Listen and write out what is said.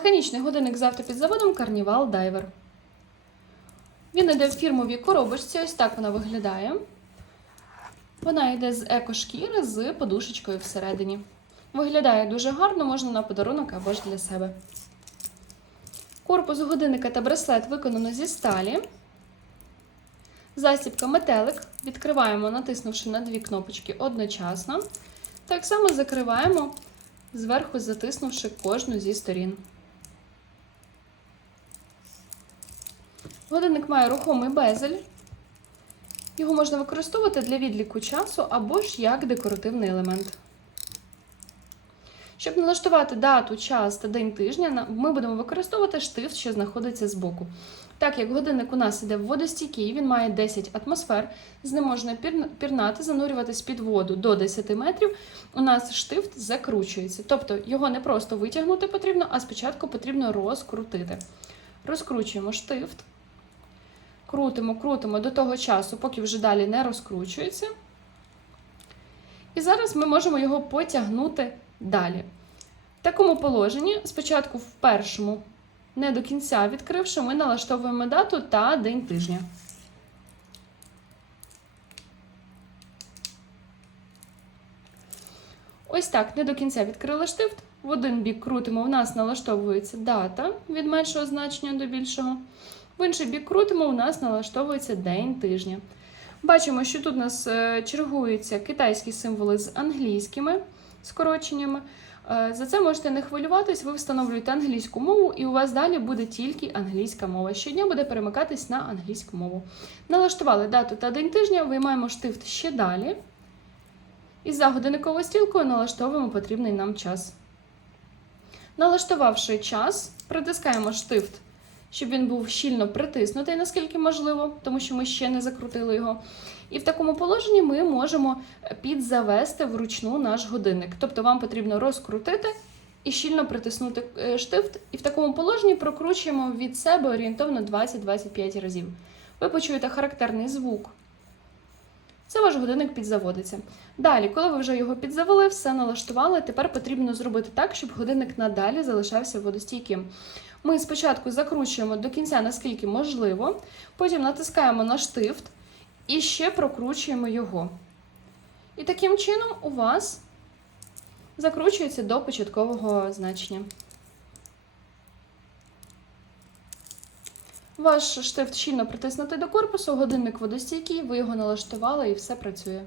Механічний годинник з автопідзаводом Carnival Diver. Він йде в фірмовій коробочці, ось так вона виглядає. Вона йде з екошкіри з подушечкою всередині. Виглядає дуже гарно, можна на подарунок або ж для себе. Корпус годинника та браслет виконано зі сталі. Застібка метелик. Відкриваємо, натиснувши на дві кнопочки одночасно. Так само закриваємо, зверху затиснувши кожну зі сторін. Годинник має рухомий безель. Його можна використовувати для відліку часу або ж як декоративний елемент. Щоб налаштувати дату, час та день тижня, ми будемо використовувати штифт, що знаходиться збоку. Так як годинник у нас іде водостійкий, він має 10 атмосфер, з ним можна пірнати, занурюватись під воду до 10 метрів. У нас штифт закручується. Тобто його не просто витягнути потрібно, а спочатку потрібно розкрутити. Розкручуємо штифт, крутимо, крутимо до того часу, поки вже далі не розкручується. І зараз ми можемо його потягнути далі. В такому положенні, спочатку в першому, не до кінця відкривши, ми налаштовуємо дату та день тижня. Ось так, не до кінця відкрили штифт. В один бік крутимо, у нас налаштовується дата від меншого значення до більшого. В інший бік крутимо, у нас налаштовується день тижня. Бачимо, що тут у нас е, чергуються китайські символи з англійськими скороченнями. Е, За це можете не хвилюватись, ви встановлюєте англійську мову, і у вас далі буде тільки англійська мова. Щодня буде перемикатись на англійську мову. Налаштували дату та день тижня, виймаємо штифт ще далі. І за годинниковою стрілкою налаштовуємо потрібний нам час. Налаштувавши час, притискаємо штифт, щоб він був щільно притиснутий, наскільки можливо, тому що ми ще не закрутили його. І в такому положенні ми можемо підзавести вручну наш годинник. Тобто вам потрібно розкрутити і щільно притиснути е, штифт, і в такому положенні прокручуємо від себе орієнтовно 20-25 разів. Ви почуєте характерний звук. Це ваш годинник підзаводиться. Далі, коли ви вже його підзавели, все налаштували, тепер потрібно зробити так, щоб годинник надалі залишався водостійким. Ми спочатку закручуємо до кінця, наскільки можливо, потім натискаємо на штифт і ще прокручуємо його. І таким чином у вас закручується до початкового значення. Ваш штифт щільно притиснутий до корпусу, годинник водостійкий, ви його налаштували і все працює.